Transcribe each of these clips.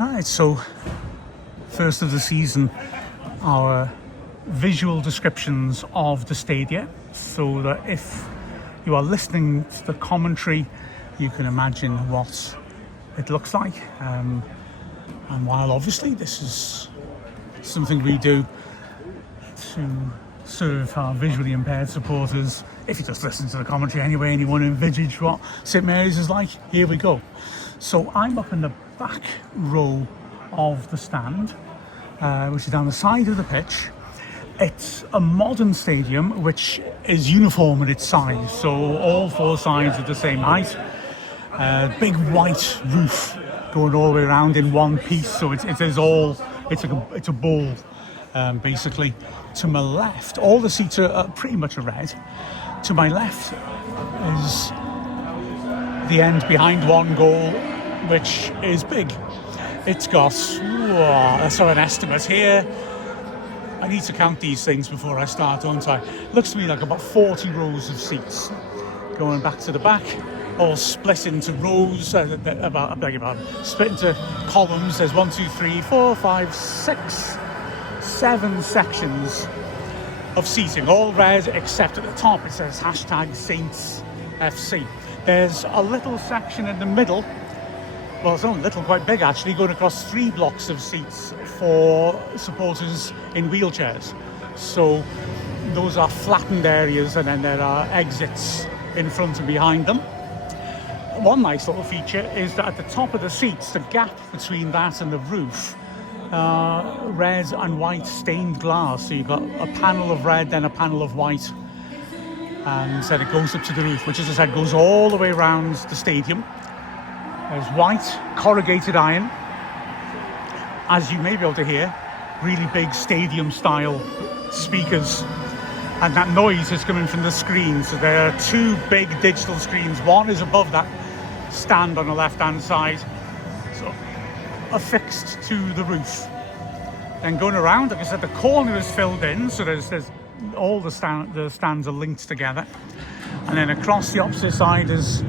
Alright, so first of the season, our visual descriptions of the stadia, so that if you are listening to the commentary, you can imagine what it looks like. And while obviously this is something we do to serve our visually impaired supporters, if you just listen to the commentary anyway and you want to envisage what St Mary's is like, here we go. So I'm up in the back row of the stand, which is down the side of the pitch. It's a modern stadium which is uniform in its size, so all four sides are the same height. Big white roof going all the way around in one piece, so it's a bowl, basically. To my left, all the seats are pretty much red. To my left is the end behind one goal, which is big. It's got, that's an estimate here. I need to count these things before I start, don't I? Looks to me like about 40 rows of seats going back to the back, all split into rows, split into columns. There's 1, 2, 3, 4, 5, 6, 7 sections of seating, all red except at the top it says #Saints FC. There's a little section in the middle, well, it's not little, quite big actually, going across 3 blocks of seats for supporters in wheelchairs. So those are flattened areas, and then there are exits in front and behind them. One nice little feature is that at the top of the seats, the gap between that and the roof, red and white stained glass. So you've got a panel of red, then a panel of white, and then it goes up to the roof, which, as I said, goes all the way around the stadium. There's white corrugated iron, as you may be able to hear, really big stadium style speakers, and that noise is coming from the screens. So there are 2 big digital screens. One is above that stand on the left hand side, so affixed to the roof. Then going around, like I said, the corner is filled in, so there's all the stands are linked together, and then across the opposite side is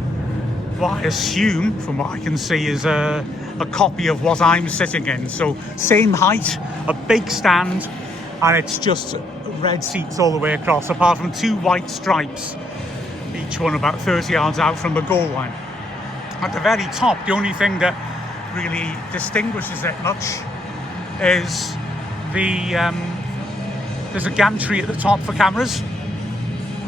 what I assume, from what I can see, is a copy of what I'm sitting in. So same height, a big stand, and it's just red seats all the way across, apart from 2 white stripes, each one about 30 yards out from the goal line. At the very top, the only thing that really distinguishes it much is there's a gantry at the top for cameras.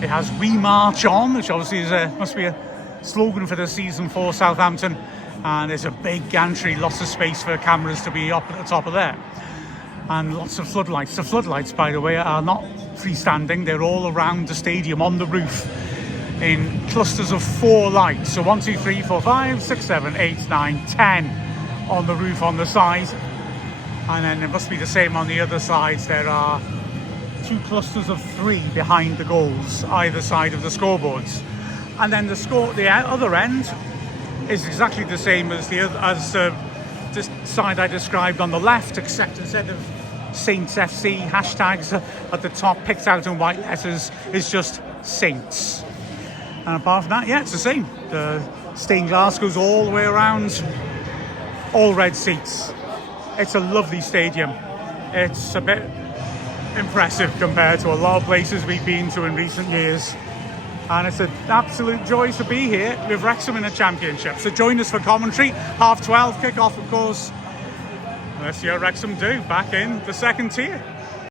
It has "We March On," which obviously must be a slogan for the season for Southampton, and there's a big gantry, lots of space for cameras to be up at the top of there, and lots of floodlights. The floodlights, by the way, are not freestanding, they're all around the stadium on the roof in clusters of 4 lights. So 1, 2, 3, 4, 5, 6, 7, 8, 9, 10 on the roof on the side, and then it must be the same on the other sides. There are 2 clusters of 3 behind the goals, either side of the scoreboards. And then the other end is exactly the same as the side I described on the left, except instead of Saints FC hashtags at the top picked out in white letters, is just Saints. And apart from that, yeah, it's the same. The stained glass goes all the way around, all red seats. It's a lovely stadium. It's a bit impressive compared to a lot of places we've been to in recent years. And it's an absolute joy to be here with Wrexham in the Championship. So join us for commentary, 12:30 kick-off, of course. Let's see how Wrexham do back in the second tier.